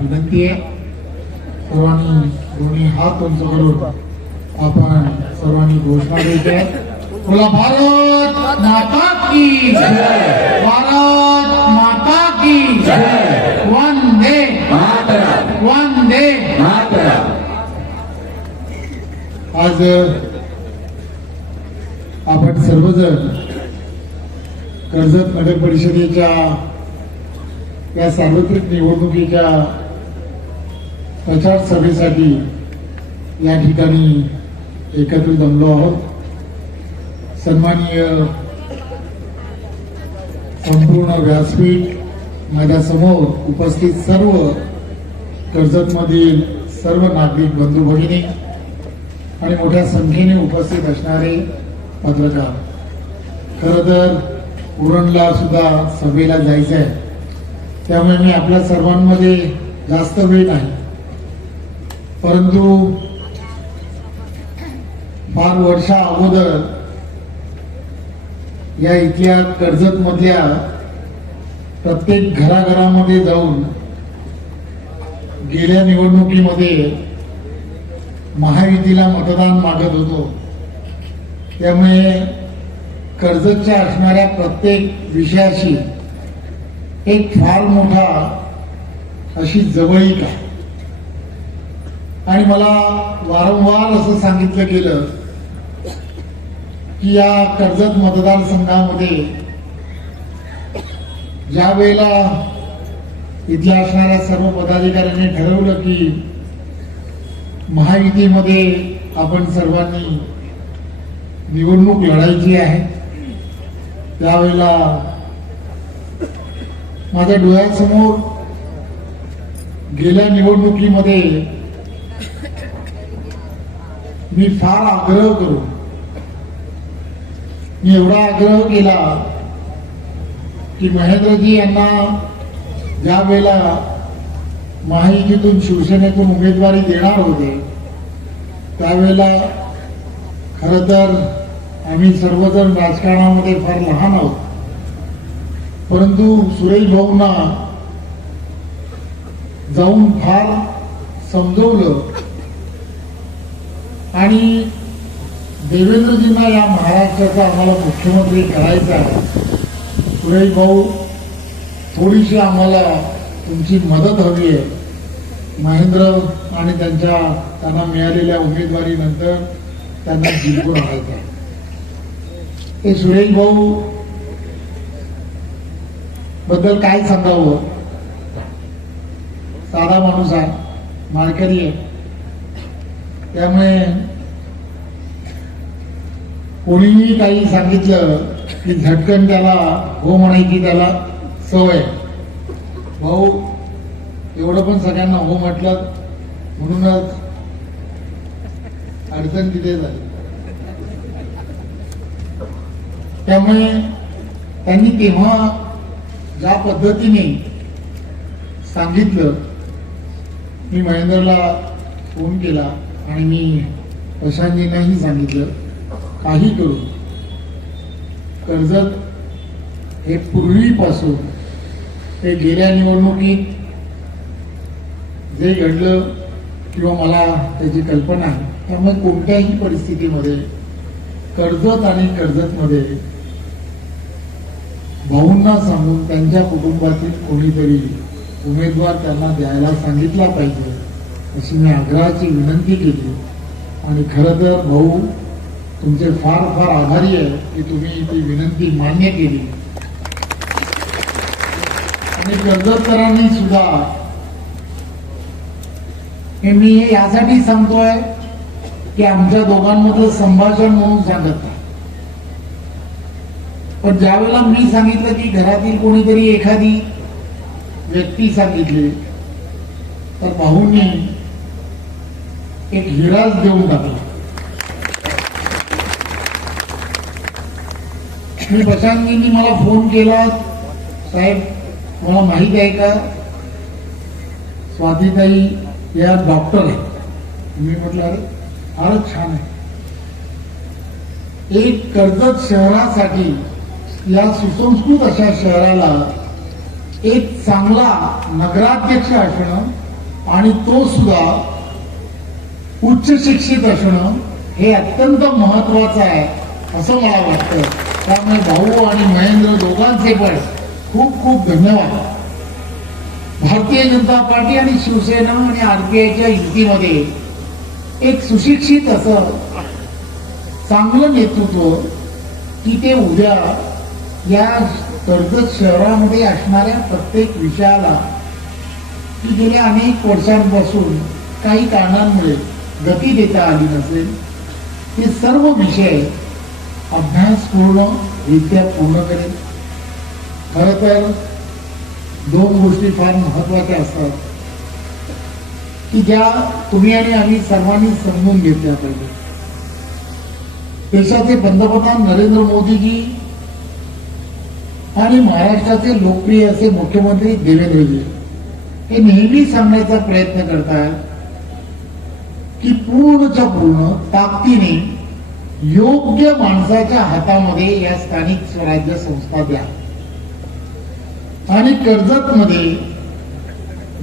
विनंती आहे सर्वांनी दोन्ही हात उंच करून आपण सर्वांनी घोषणा द्यायची आहे. बोला भारत माता की जय, भारत माता की जय, वंदे मातरम, वंदे मातरम. आज आपण सर्वजण कर्जत नगर परिषदेच्या या सार्वत्रिक निवडणुकीच्या प्रचार सभेसाठी या ठिकाणी एकत्रित जमलो आहोत. सन्माननीय संपूर्ण व्यासपीठ, माझ्यासमोर उपस्थित सर्व कर्जतमधील सर्व नागरिक बंधू भगिनी आणि मोठ्या संख्येने उपस्थित असणारे पत्रकार. खरं तर उरणला सुद्धा सभेला जायचं आहे, त्यामुळे मी आपल्या सर्वांमध्ये जास्त वेळ नाही, परंतु फार वर्षा अगोदर या इथल्या कर्जत मधल्या प्रत्येक घराघरामध्ये जाऊन गेल्या निवडणुकीमध्ये महायुतीला मतदान मागत होतो. त्यामुळे कर्जतच्या असणाऱ्या प्रत्येक विषयाशी एक फार मोठा अशी जवळीक आहे आणि मला वारंवार असं सांगितलं गेलं की या कर्जत मतदारसंघामध्ये ज्या वेळेला इथल्या असणाऱ्या सर्व पदाधिकाऱ्यांनी ठरवलं की महायुतीमध्ये आपण सर्वांनी निवडणूक लढायची आहे, त्यावेळेला माझ्या डोळ्यासमोर गेल्या निवडणुकीमध्ये मी फार आग्रह करू, मी एवढा आग्रह केला की महेंद्रजी यांना ज्या वेळेला महायुतीतून शिवसेनेतून उमेदवारी देणार होते त्यावेळेला खरं तर आम्ही सर्वजण राजकारणामध्ये फार लहान आहोत, परंतु सुरेश भाऊंना जाऊन फार समजवलं आणि देवेंद्रजींना या महाराष्ट्राचा आम्हाला मुख्यमंत्री करायचा आहे. सुरेश भाऊ, थोडीशी आम्हाला तुमची मदत हवी आहे. महेंद्र आणि त्यांना मिळालेल्या उमेदवारीनंतर त्यांना जिंकून आणायचं आहे. ते सुरेश भाऊ बद्दल काय सांगावं, साधा माणूस आहे, माळकरी आहे, त्यामुळे कोणीही काही सांगितलं की झटकन त्याला हो म्हणायची त्याला सवय. भाऊ एवढं पण सगळ्यांना हो म्हटलं म्हणूनच अडचण तिथे झाली. त्यामुळे त्यांनी तेव्हा ज्या पद्धतीने सांगितलं, मी महेंद्रला फोन केला आणि मी प्रशांतजींनाही सांगितलं, काही करू कर्जत हे पूर्वीपासून हे गेल्या निवडणुकीत जे घडलं किंवा मला त्याची कल्पना आहे, त्यामुळे कोणत्याही परिस्थितीमध्ये कर्जत आणि कर्जतमध्ये भाऊंना सांगून त्यांच्या कुटुंबातील कोणीतरी उमेदवार त्यांना द्यायला सांगितला पाहिजे अशी मी आग्रहाची विनंती केली. आणि खरं तर भाऊ तुमचे फार फार आभारी आहे की तुम्ही ती विनंती मान्य केली. आणि कर्जतकरांनी सुद्धा, हे मी यासाठी सांगतोय की आमच्या दोघांमधलं संभाषण म्हणून सांगत नाही, पण ज्यावेळेला मी सांगितलं की घरातील कोणीतरी एखादी व्यक्ती सांगितली तर भाऊंनी एक हिराच देऊन टाकला. मी प्रशांतजींनी मला फोन केला, साहेब मला माहित आहे का स्वातीताई या डॉक्टर आहे. मी म्हटलं अरे फारच छान आहे. एक कर्जत शहरासाठी, या सुसंस्कृत अशा शहराला एक चांगला नगराध्यक्ष असणं आणि तो सुद्धा उच्च शिक्षित असणं हे अत्यंत महत्वाचं आहे असं मला वाटतं. त्यामुळे भाऊ आणि महेंद्र दोघांचे पण खूप खूप धन्यवाद. भारतीय जनता पार्टी आणि शिवसेना आणि आरपीआयच्या युतीमध्ये एक सुशिक्षित असं चांगलं नेतृत्व की ते उद्या या कर्जत शहरामध्ये असणाऱ्या प्रत्येक विषयाला की गेल्या अनेक वर्षांपासून काही कारणांमुळे गती देता आली नसेल ते सर्व विषय अभ्यासपूर्णरित्या पूर्ण करेल. खरं तर दोन गोष्टी फार महत्वाच्या असतात की ज्या तुम्ही आणि आम्ही सर्वांनी समजून घेतल्या पाहिजे. देशाचे पंतप्रधान नरेंद्र मोदीजी आणि महाराष्ट्राचे लोकप्रिय असे मुख्यमंत्री देवेंद्रजी हे नेहमी सांगण्याचा प्रयत्न करतात की पूर्णच्या पूर्ण ताकदीने योग्य माणसाच्या हातामध्ये या स्थानिक स्वराज्य संस्था द्या. आणि कर्जतमध्ये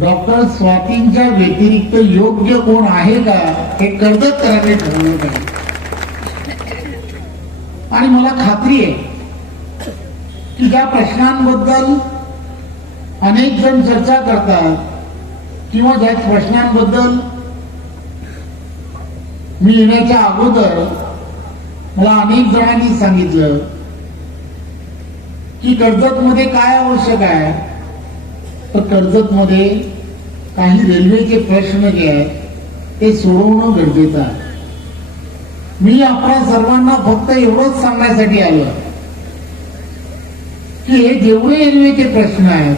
डॉक्टर स्वातींच्या व्यतिरिक्त योग्य कोण आहे का हे कर्जतकरांनी ठरवलं पाहिजे. आणि मला खात्री आहे की ज्या प्रश्नांबद्दल अनेक जण चर्चा करतात किंवा ज्या प्रश्नांबद्दल मी येण्याच्या अगोदर मला अनेक जणांनी सांगितलं की कर्जतमध्ये काय आवश्यक आहे, तर कर्जतमध्ये काही रेल्वेचे प्रश्न जे आहेत ते सोडवणं गरजेचं आहे. मी आपल्या सर्वांना फक्त एवढंच सांगण्यासाठी आलो की हे जेवढे रेल्वेचे प्रश्न आहेत,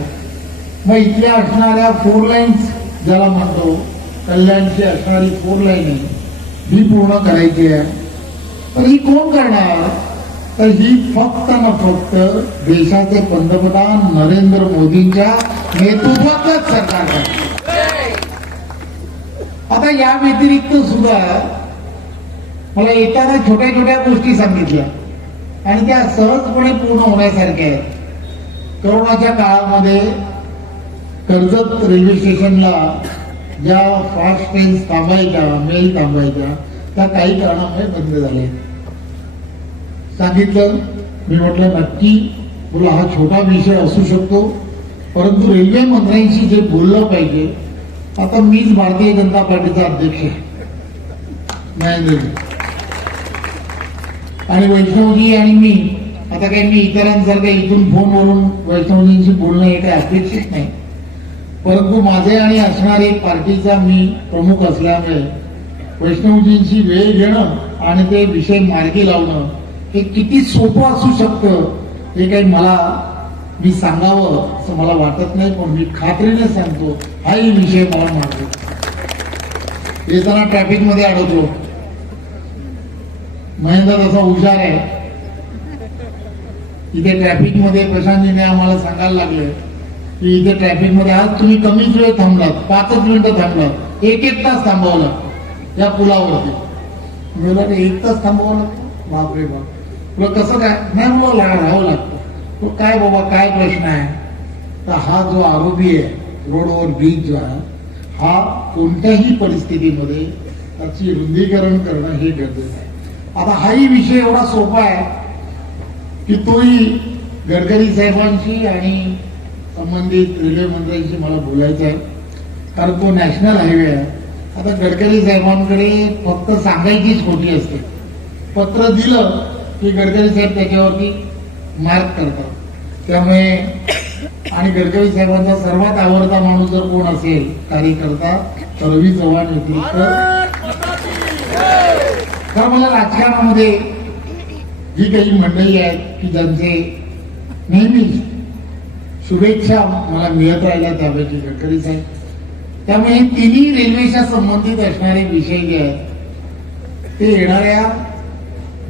मग इथल्या असणाऱ्या 4 लाईन्स ज्याला म्हणतो कल्याणची असणारी 4 लाईन आहे ही पूर्ण करायची आहे. तर ही कोण करणार, तर ही फक्त ना फक्त देशाचे पंतप्रधान नरेंद्र मोदींच्या नेतृत्वातच सरकार करते. आता या व्यतिरिक्त सुद्धा मला येताना छोट्या छोट्या गोष्टी सांगितल्या आणि त्या सहजपणे पूर्ण होण्यासारख्या आहेत. कोरोनाच्या काळामध्ये कर्जत रेल्वे स्टेशनला ज्या फास्ट ट्रेन्स थांबायच्या, मेल थांबायच्या, त्या काही कारणामुळे बंद झाल्या. सांगितलं, मी म्हटलं नक्की बोला हा छोटा विषय असू शकतो, परंतु रेल्वे मंत्र्यांशी जे बोललं पाहिजे. आता मीच भारतीय जनता पार्टीचा अध्यक्ष आहे, महेंद्रजी आणि वैष्णवजी आणि मी. आता काही मी इतरांसारखं इथून फोनवरून वैष्णवजींशी बोलणं हे काही अपेक्षित नाही, परंतु माझे आणि असणारे पार्टीचा मी प्रमुख असल्यामुळे वैष्णवजींशी वेळ घेणं आणि ते विषय मार्गी लावणं हे किती सोपं असू शकतं हे काही मी सांगावं असं मला वाटत नाही, पण मी खात्रीने सांगतो हाही विषय मला मार्गी. येताना ट्रॅफिक मध्ये अडकलो. महेंद्र असा हुशार आहे, इथे ट्रॅफिक मध्ये प्रशांतजीने आम्हाला सांगायला लागले की इथे ट्रॅफिक मध्ये आज तुम्ही कमीच वेळ थांबलात, 5 मिनिटं थांबलात, 1 तास थांबवला या पुलावरती. मला 1 तास थांबवावं लागतं, बापरे बाप. तुला कसं काय, नाही मला राहावं लागतं. तो काय बाबा काय प्रश्न आहे, तर हा जो आरोपी आहे रोडवर ब्रिज जो आहे हा कोणत्याही परिस्थितीमध्ये त्याची रुंदीकरण करणं हे गरजेचं आहे. आता हाही विषय एवढा सोपा आहे की तोही गडकरी साहेबांशी आणि संबंधित रेल्वे मंत्र्यांशी मला बोलायचं आहे, कारण तो नॅशनल हायवे आहे. आता गडकरी साहेबांकडे फक्त सांगायचीच खोटी असते. पत्र दिलं की गडकरी साहेब त्याच्यावरती मार्क करतात. त्यामुळे आणि गडकरी साहेबांचा सर्वात आवडता माणूस जर कोण असेल कार्यकर्ता तर रवी चव्हाण व्यतिरिक्त. तर मला राजकारणामध्ये जी काही मंडळी आहेत की ज्यांचे नेहमी शुभेच्छा मला मिळत राहिल्या त्यापैकी गडकरी साहेब. त्यामुळे हे तिन्ही रेल्वेच्या संबंधित असणारे विषय जे आहेत ते येणाऱ्या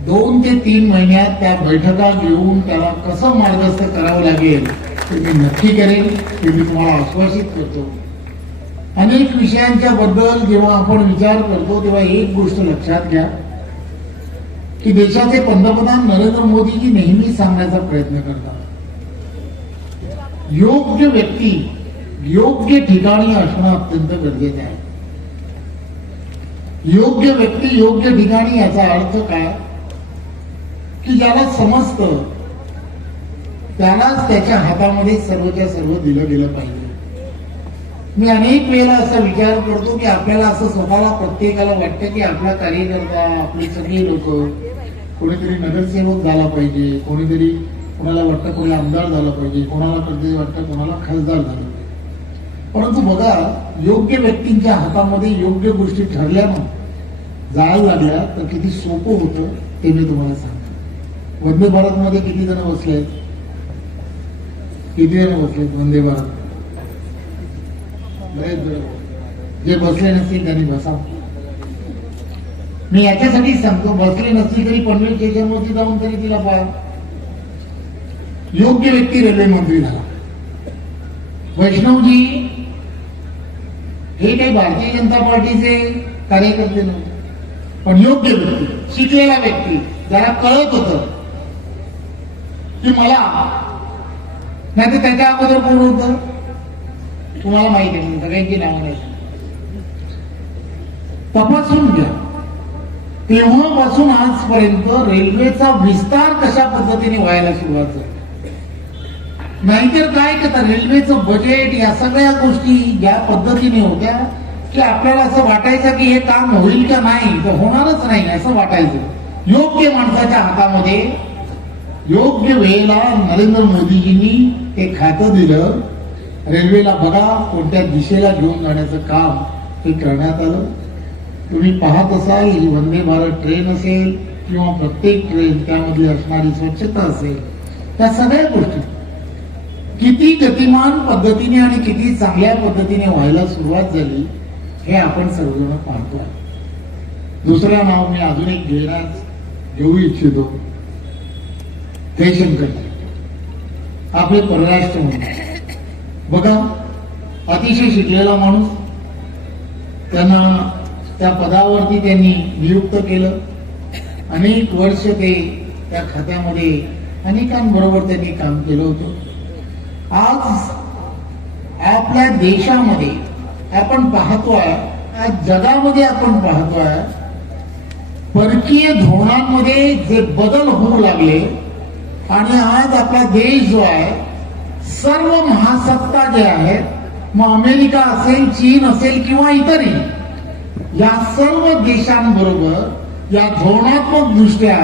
2 ते 3 महिन्यात त्या बैठका घेऊन त्याला कसं मार्गस्थ करावं लागेल ते मी नक्की करेन, हे मी तुम्हाला आश्वासित करतो. अनेक विषयांच्या बद्दल जेव्हा आपण विचार करतो तेव्हा एक गोष्ट लक्षात घ्या की देशाचे पंतप्रधान नरेंद्र मोदीजी नेहमी सांगण्याचा प्रयत्न करतात, योग्य व्यक्ती योग्य ठिकाणी असणं अत्यंत गरजेचं आहे. योग्य व्यक्ती योग्य ठिकाणी याचा अर्थ काय की ज्याला समजतं त्यालाच त्याच्या हातामध्ये सर्वच्या सर्व दिलं गेलं पाहिजे. मी अनेक वेळेला असा विचार करतो की आपल्याला असं स्वतःला प्रत्येकाला वाटतं की आपला कार्यकर्ता आपले सगळे लोक कोणीतरी नगरसेवक झाला पाहिजे, कोणीतरी कोणाला वाटतं कोणी आमदार झाला पाहिजे, कोणाला कधी वाटतं कोणाला खासदार झालं पाहिजे. परंतु बघा योग्य व्यक्तींच्या हातामध्ये योग्य गोष्टी ठरल्यानं जायला लागल्या तर किती सोपं होतं ते मी तुम्हाला सांगतो. वंदे भारत मध्ये किती जण बसले आहेत? किती जण बसलेत वंदे भारत? जे बसले नसतील त्यांनी बसा. मी याच्यासाठी सांगतो, बसले नसतील तरी पनवेल स्टेशनवरती जाऊन तरी तिला पहा. योग्य व्यक्ती रेल्वे मंत्री झाला. वैष्णवजी हे काही भारतीय जनता पार्टीचे कार्यकर्ते नव्हते, पण योग्य व्यक्ती, शिकलेला व्यक्ती, जरा कळत होत की मला नाही तर त्याच्या अगोदर कोण होतं तुम्हाला माहिती आहे, सगळ्यांची नाव नाही, तपासून घ्या. तेव्हापासून आजपर्यंत रेल्वेचा विस्तार कशा पद्धतीने व्हायला सुरुवात झाली. नाहीतर काय करता रेल्वेचं बजेट या सगळ्या गोष्टी ज्या पद्धतीने होत्या की आपल्याला असं वाटायचं की हे काम होईल का नाही, तर होणारच नाही असं वाटायचं. योग्य माणसाच्या हातामध्ये योग्य वेळेला नरेंद्र मोदीजींनी ते खातं दिलं. रेल्वेला बघा कोणत्या दिशेला घेऊन जाण्याचं काम हे करण्यात आलं. तुम्ही पाहत असाल ही वंदे भारत ट्रेन असेल किंवा प्रत्येक ट्रेन त्यामध्ये असणारी स्वच्छता असेल, त्या सगळ्या गोष्टी किती गतिमान पद्धतीने आणि किती चांगल्या पद्धतीने व्हायला सुरुवात झाली हे आपण सर्वजण पाहतोय. दुसरं नाव मी अजून एक घेऊ इच्छितो. जयशंकर आपले परराष्ट्र मंत्री. बघा अतिशय शिकलेला माणूस, त्यांना त्या पदावरती त्यांनी नियुक्त केलं. अनेक वर्ष ते त्या खात्यामध्ये अनेकांबरोबर त्यांनी काम केलं होतं. आज आपल्या देशामध्ये आपण पाहतोय, आज जगामध्ये आपण पाहतोय परकीय धोरणांमध्ये जे बदल होऊ लागले आणि आज आपला देश जो आहे सर्व महासत्ता जे आहेत, मग अमेरिका असेल, चीन असेल किंवा इतरही, या सर्व देशांबरोबर या धोरणात्मक दृष्ट्या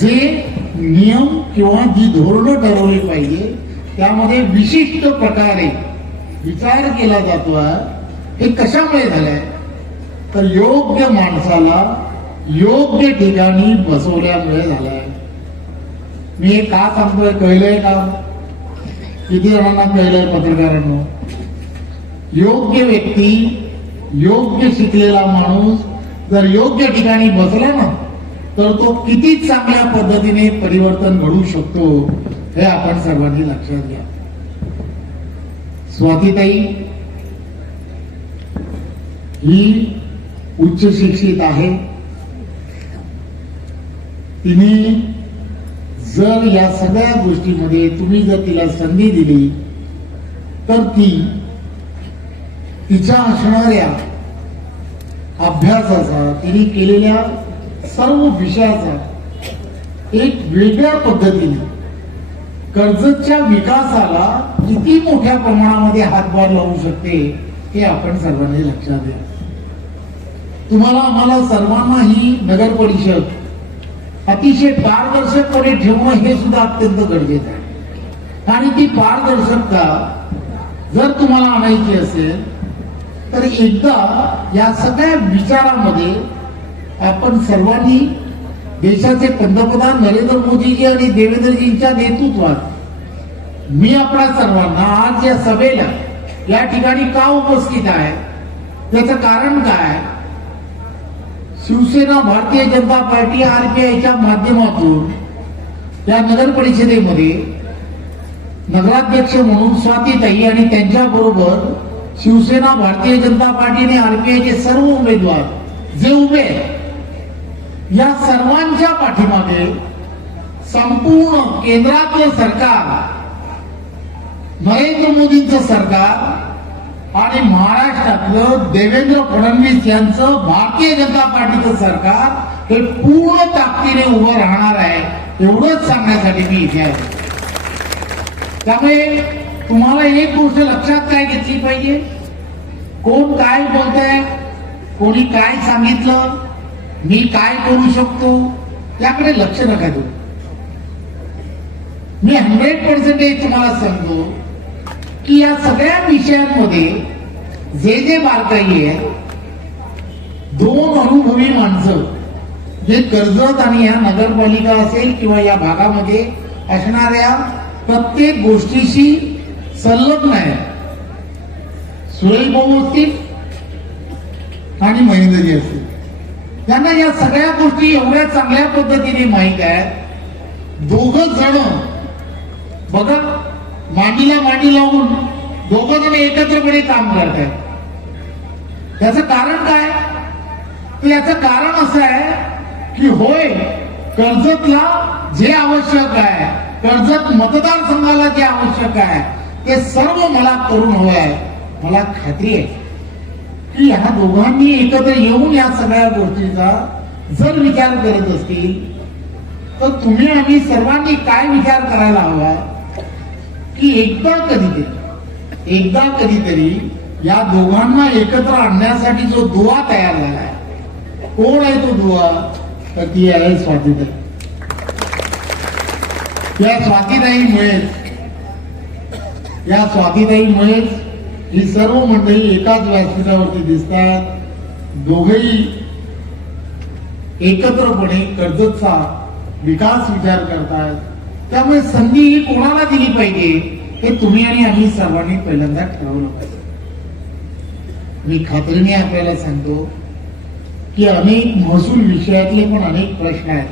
जे नियम किंवा जी धोरणं ठरवली पाहिजे त्यामध्ये विशिष्ट प्रकारे विचार केला जातो. हे कशामुळे झालंय तर योग्य माणसाला योग्य ठिकाणी बसवल्यामुळे झालंय. मी हे का सांगतोय कळलंय का? किती जणांना कळलंय पत्रकारांनो? योग्य व्यक्ती योग्य शिकलेला माणूस जर योग्य ठिकाणी बसला ना तर तो किती चांगल्या पद्धतीने परिवर्तन घडू शकतो हे आपण सर्वांनी लक्षात घ्या. स्वातीताई ही उच्च शिक्षित आहे. तिने जर या सगळ्या गोष्टीमध्ये तुम्ही जर तिला संधी दिली तर ती तिच्या असणाऱ्या अभ्यासाचा, तिने केलेल्या सर्व विषयाचा एक वेगळ्या पद्धतीने कर्जतच्या विकासाला किती मोठ्या प्रमाणामध्ये हातभार लावू शकते हे आपण सर्वांनी लक्षात घ्या. तुम्हाला आम्हाला सर्वांना ही नगर परिषद अतिशय पारदर्शकपणे ठेवणं हे सुद्धा अत्यंत गरजेचं आहे. आणि ती पारदर्शकता जर तुम्हाला आणायची असेल तर एकदा या सगळ्या विचारामध्ये आपण सर्वांनी देशाचे पंतप्रधान नरेंद्र मोदीजी आणि देवेंद्रजींच्या नेतृत्वात मी आपल्या सर्वांना आज या सभेला या ठिकाणी का उपस्थित आहे त्याचं कारण काय? शिवसेना भारतीय जनता पार्टी आरपीआयच्या माध्यमातून या नगर परिषदेमध्ये नगराध्यक्ष म्हणून स्वातीताई आणि त्यांच्या बरोबर शिवसेना भारतीय जनता पार्टीने आरपीआयचे सर्व उमेदवार जे उभे आहेत या सर्वांच्या पाठीमागे संपूर्ण केंद्रातलं सरकार नरेंद्र मोदींचं सरकार आणि महाराष्ट्रातलं देवेंद्र फडणवीस यांचं भारतीय जनता पार्टीचं सरकार हे पूर्ण ताकदीने उभं राहणार आहे, एवढंच सांगण्यासाठी मी इथे आहे. त्यामुळे तुम्हाला एक गोष्ट लक्षात काय घेतली पाहिजे, कोण काय बोलतंय, कोणी काय सांगितलं, मी काय करू शकतो, याकडे लक्ष नका देऊ. मी 100% तुम्हाला सांगतो की या सगळ्या विषयांमध्ये जे जे बारकाई आहे, दोन अनुभवी माणसं जे कर्जत आणि या नगरपालिका असेल किंवा या भागामध्ये असणाऱ्या प्रत्येक गोष्टीशी संलग्न आहे, सुरेश भाऊ असतील आणि महेंद्रजी असतील, त्यांना या सगळ्या गोष्टी एवढ्या चांगल्या पद्धतीने माहीत आहेत. दोघं जण बघा, मांडीला मांडी लावून दोघं जण एकत्रपणे काम करत आहेत. त्याचं कारण काय, तर याचं कारण असं आहे की होय, कर्जतला जे आवश्यक आहे, कर्जत मतदारसंघाला जे आवश्यक आहे ते सर्व मला करून हवं आहे. मला खात्री आहे की ह्या दोघांनी एकत्र येऊन या सगळ्या गोष्टीचा जर विचार करत असतील तर तुम्ही आम्ही सर्वांनी काय विचार करायला हवा की एकदा कधीतरी या दोघांना एकत्र आणण्यासाठी जो दुवा तयार झालाय, कोण आहे तो दुवा, तर ती आहे स्वातीताई. या स्वातीताईमुळेच ही सर्व मंडळी एकाच व्यासपीठावरती दिसतात. दोघेही एकत्रपणे कर्जतचा विकास विचार करतात. त्यामुळे संधी ही कोणाला दिली पाहिजे हे तुम्ही आणि आम्ही सर्वांनी पहिल्यांदा ठरवलं पाहिजे. मी खात्रीने आपल्याला सांगतो की अनेक महसूल विषयातले पण अनेक प्रश्न आहेत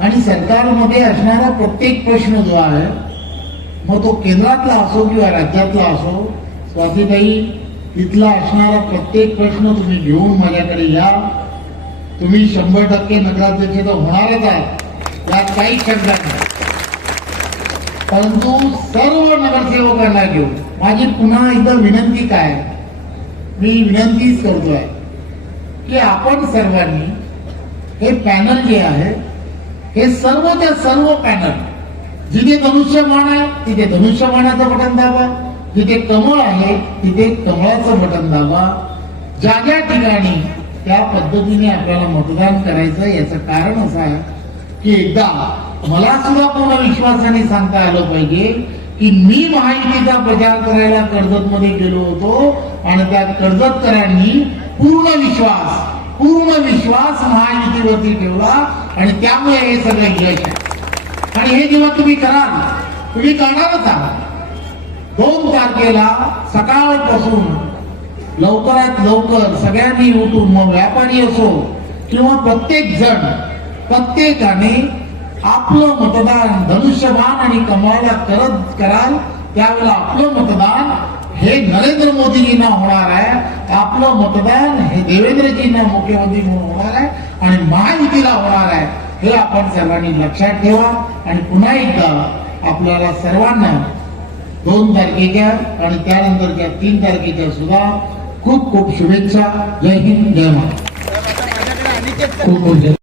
आणि सरकारमध्ये असणारा प्रत्येक प्रश्न जो आहे, मग तो केंद्रातला असो किंवा राज्यातला असो, स्वातीताई तिथला असणारा प्रत्येक प्रश्न तुम्ही घेऊन माझ्याकडे या. तुम्ही 100% नगराध्यक्ष तर होणारच आहात, यात काही शंका नाही. परंतु सर्व नगरसेवकांना घेऊन माझी पुन्हा एकदा विनंती काय, मी विनंतीच करतोय की आपण सर्वांनी हे पॅनल जे आहे, हे सर्वच्या सर्व पॅनल, जिथे धनुष्यबाण आहे तिथे धनुष्यबाणाचं बटन दाबा, जिथे कमळ आहे तिथे कमळाचं बटन दाबा. ज्या ज्या ठिकाणी त्या पद्धतीने आपल्याला मतदान करायचं. याचं कारण असं आहे की एकदा मला सुद्धा पूर्ण विश्वासाने सांगता आलं पाहिजे की मी महायुतीचा प्रचार करायला कर्जतमध्ये गेलो होतो आणि त्या कर्जतकरांनी पूर्ण विश्वास महायुतीवरती ठेवला आणि त्यामुळे हे सगळं यश आहे. आणि हे जेव्हा तुम्ही कराल, तुम्ही करणारच आहात. 2 तारखेला सकाळपासून लवकरात लवकर सगळ्यांनी उठून, मग व्यापारी असो किंवा प्रत्येक जण, प्रत्येकाने आपलं मतदान धनुष्यबाण आणि कमळाला कराल. त्यावेळेला आपलं मतदान हे नरेंद्र मोदीजींना होणार आहे, आपलं मतदान हे देवेंद्रजींना मुख्यमंत्री म्हणून होणार आहे आणि महायुतीला होणार आहे. हे आपण सर्वांनी लक्षात ठेवा. आणि पुन्हा एकदा आपल्याला सर्वांना 2 तारखेच्या आणि त्यानंतरच्या 3 तारखेच्या सुद्धा खूप खूप शुभेच्छा. जय हिंद, जय महाराष्ट्र.